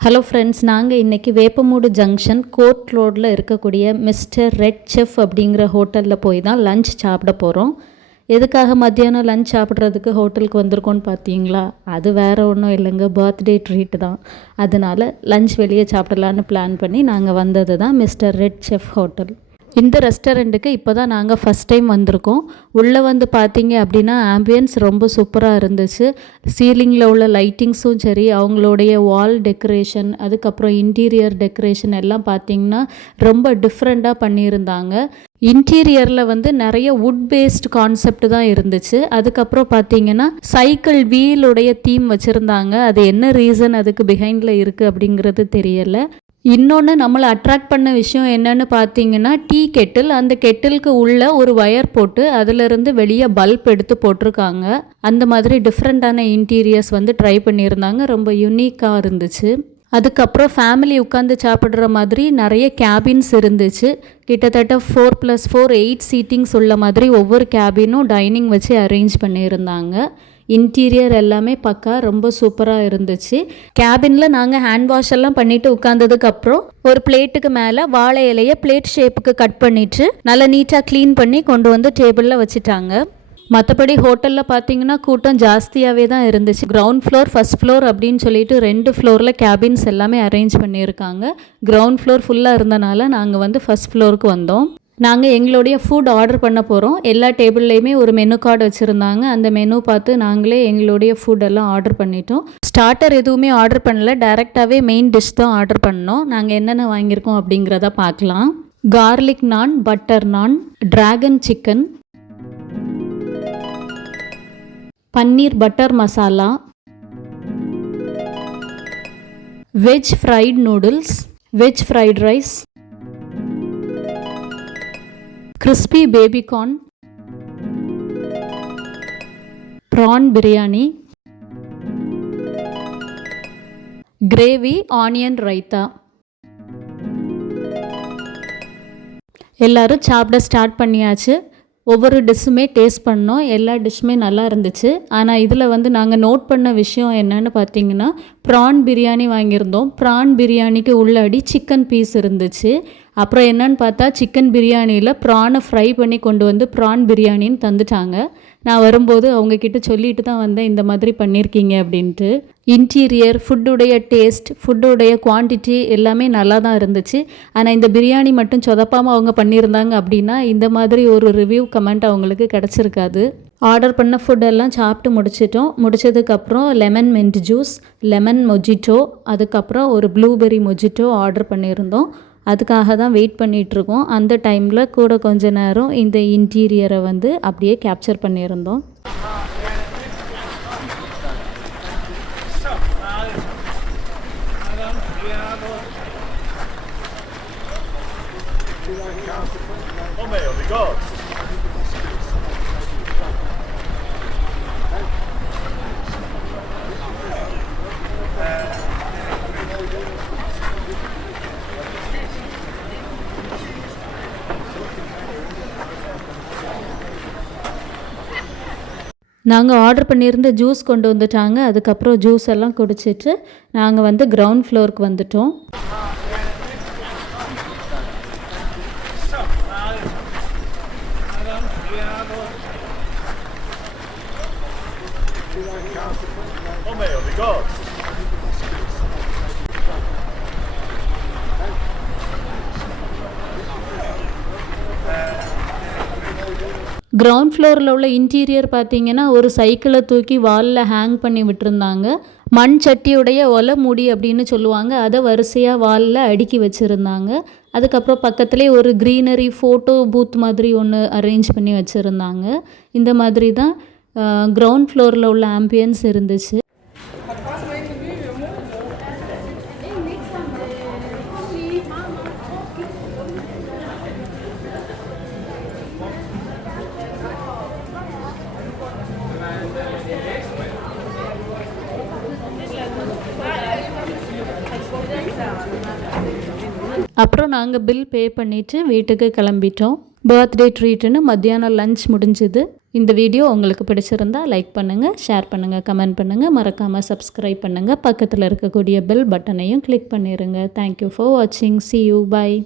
Hello friends நாங்கள் இன்றைக்கி Veppamoodu junction court ரோடில் இருக்கக்கூடிய மிஸ்டர் ரெட் செஃப் அப்படிங்கிற ஹோட்டலில் போய் தான் லஞ்ச் சாப்பிட போகிறோம் எதுக்காக மத்தியானம் லஞ்ச் சாப்பிட்றதுக்கு ஹோட்டலுக்கு வந்திருக்கோன்னு பார்த்தீங்களா அது வேறு ஒன்றும் இல்லைங்க பர்த்டே ட்ரீட் தான். அதனால் லஞ்ச் வெளியே சாப்பிடலான்னு பிளான் பண்ணி நாங்கள் வந்தது தான் மிஸ்டர் ரெட் செஃப் ஹோட்டல் இந்த ரெஸ்டாரண்ட்டுக்கு இப்போ தான் நாங்கள் ஃபஸ்ட் டைம் வந்திருக்கோம். உள்ளே வந்து பார்த்தீங்க அப்படின்னா ஆம்பியன்ஸ் ரொம்ப சூப்பராக இருந்துச்சு. சீலிங்கில் உள்ள லைட்டிங்ஸும் சரி அவங்களுடைய வால் டெக்கரேஷன் அதுக்கப்புறம் இன்டீரியர் டெக்கரேஷன் எல்லாம் பார்த்தீங்கன்னா ரொம்ப டிஃப்ரெண்ட்டாக பண்ணியிருந்தாங்க. இன்டீரியரில் வந்து நிறைய வுட் பேஸ்ட் கான்செப்ட் தான் இருந்துச்சு. அதுக்கப்புறம் பார்த்தீங்கன்னா சைக்கிள் வீலுடைய தீம் வச்சுருந்தாங்க. அது என்ன ரீசன் அதுக்கு பிஹைண்டில் இருக்குது அப்படிங்கிறது தெரியலை. இன்னொன்று நம்மளை அட்ராக்ட் பண்ண விஷயம் என்னன்னு பார்த்தீங்கன்னா டீ கெட்டில் அந்த கெட்டிலுக்கு உள்ள ஒரு ஒயர் போட்டு அதிலிருந்து வெளியே பல்ப் எடுத்து போட்டிருக்காங்க. அந்த மாதிரி டிஃப்ரெண்ட்டான இன்டீரியர்ஸ் வந்து ட்ரை பண்ணியிருந்தாங்க. ரொம்ப யுனிக்காக இருந்துச்சு. அதுக்கப்புறம் ஃபேமிலி உட்காந்து சாப்பிட்ற மாதிரி நிறைய கேபின்ஸ் இருந்துச்சு. கிட்டத்தட்ட four plus four eight seatings உள்ள மாதிரி ஒவ்வொரு கேபினும் டைனிங் வச்சு அரேஞ்ச் பண்ணியிருந்தாங்க. இன்டீரியர் எல்லாமே பக்கா ரொம்ப சூப்பராக இருந்துச்சு. கேபினில் நாங்கள் ஹேண்ட் வாஷ் எல்லாம் பண்ணிட்டு உட்காந்ததுக்கப்புறம் ஒரு பிளேட்டுக்கு மேலே வாழை இலையை பிளேட் ஷேப்புக்கு கட் பண்ணிட்டு நல்லா நீட்டாக க்ளீன் பண்ணி கொண்டு வந்து டேபிளில் வச்சுட்டாங்க. மற்றபடி ஹோட்டலில் பார்த்தீங்கன்னா கூட்டம் ஜாஸ்தியாகவே தான் இருந்துச்சு. கிரவுண்ட் ஃப்ளோர் ஃபஸ்ட் ஃப்ளோர் அப்படின்னு சொல்லிட்டு ரெண்டு ஃப்ளோரில் கேபின்ஸ் எல்லாமே அரேஞ்ச் பண்ணியிருக்காங்க. கிரவுண்ட் ஃப்ளோர் ஃபுல்லாக இருந்தனால நாங்கள் வந்து ஃபஸ்ட் ஃப்ளோருக்கு வந்தோம். நாங்கள் எங்களுடைய ஃபுட் ஆர்டர் பண்ண போகிறோம் எல்லா டேபிள்லேயுமே ஒரு மெனு கார்டு வச்சுருந்தாங்க. அந்த மெனு பார்த்து நாங்களே எங்களுடைய ஃபுட் எல்லாம் ஆர்டர் பண்ணிட்டோம். ஸ்டார்டர் எதுவுமே ஆர்டர் பண்ணல. டைரெக்டாகவே மெயின் டிஷ் தான் ஆர்டர் பண்ணோம். நாங்கள் என்னென்ன வாங்கியிருக்கோம் அப்படிங்கிறத பார்க்கலாம். Garlic naan butter naan dragon chicken paneer butter masala veg fried noodles veg fried rice crispy baby corn prawn biryani gravy onion raita எல்லாரும் சாப்பிட ஸ்டார்ட் பண்ணியாச்சு ஒவ்வொரு டிஷ்ஷுமே டேஸ்ட் பண்ணோம். எல்லா டிஷ்ஷுமே நல்லா இருந்துச்சு. ஆனால் இதில் வந்து நாங்கள் நோட் பண்ண விஷயம் என்னன்னு பார்த்தீங்கன்னா ப்ரான் பிரியாணி வாங்கியிருந்தோம். ப்ரான் பிரியாணிக்கு உள்ளாடி சிக்கன் பீஸ் இருந்துச்சு. அப்புறம் என்னன்னு பார்த்தா சிக்கன் பிரியாணியில் ப்ரானை ஃப்ரை பண்ணி கொண்டு வந்து ப்ரான் பிரியாணின்னு தந்துட்டாங்க. நான் வரும்போது அவங்கக்கிட்ட சொல்லிட்டு தான் வந்தேன் இந்த மாதிரி பண்ணியிருக்கீங்க அப்படின்ட்டு. இன்டீரியர் ஃபுட்டுடைய டேஸ்ட் ஃபுட்டுடைய குவான்டிட்டி எல்லாமே நல்லா தான் இருந்துச்சு. ஆனால் இந்த பிரியாணி மட்டும் சொதப்பாமல் அவங்க பண்ணியிருந்தாங்க அப்படின்னா இந்த மாதிரி ஒரு ரிவ்யூ கமெண்ட் அவங்களுக்கு கிடச்சிருக்காது. ஆர்டர் பண்ண ஃபுட்டெல்லாம் சாப்பிட்டு முடிச்சிட்டோம். முடிச்சதுக்கப்புறம் lemon mint juice lemon mojito அதுக்கப்புறம் ஒரு ப்ளூபெர்ரி மொஜிட்டோ ஆர்டர் பண்ணியிருந்தோம். அதுக்காக தான் வெயிட் பண்ணிகிட்ருக்கோம் அந்த டைமில் கூட கொஞ்ச நேரம் இந்த இன்டீரியரை வந்து அப்படியே கேப்சர் பண்ணியிருந்தோம். நாங்கள் ஆர்டர் பண்ணியிருந்த ஜூஸ் கொண்டு வந்துட்டாங்க. அதுக்கப்புறம் ஜூஸ் எல்லாம் குடிச்சிட்டு நாங்கள் வந்து கிரவுண்ட் ஃப்ளோருக்கு வந்துட்டோம். கிரவுண்ட் ஃப்ளோரில் உள்ள இன்டீரியர் பார்த்தீங்கன்னா ஒரு சைக்கிளை தூக்கி வாலில் ஹேங் பண்ணி விட்டுருந்தாங்க. மண் சட்டியுடைய ஒலை மூடி அப்படின்னு சொல்லுவாங்க. அதை வரிசையாக வாலில் அடுக்கி வச்சுருந்தாங்க. அதுக்கப்புறம் பக்கத்துலேயே ஒரு க்ரீனரி ஃபோட்டோ பூத் மாதிரி ஒன்று அரேஞ்ச் பண்ணி வச்சுருந்தாங்க. இந்த மாதிரி தான் கிரவுண்ட் ஃப்ளோரில் உள்ள ஆம்பியன்ஸ் இருந்துச்சு. அப்புறம் நாங்கள் பில் பே பண்ணிவிட்டு வீட்டுக்கு கிளம்பிட்டோம். பர்த்டே ட்ரீட்டுன்னு மத்தியானம் லஞ்ச் முடிஞ்சுது. இந்த வீடியோ உங்களுக்கு பிடிச்சிருந்தா லைக் பண்ணுங்கள் ஷேர் பண்ணுங்கள் கமெண்ட் பண்ணுங்கள் மறக்காமல் சப்ஸ்கிரைப் பண்ணுங்கள் பக்கத்தில் இருக்கக்கூடிய பெல் பட்டனையும் கிளிக் பண்ணிடுங்க தேங்க்யூ ஃபார் வாட்சிங் சி யூ பாய்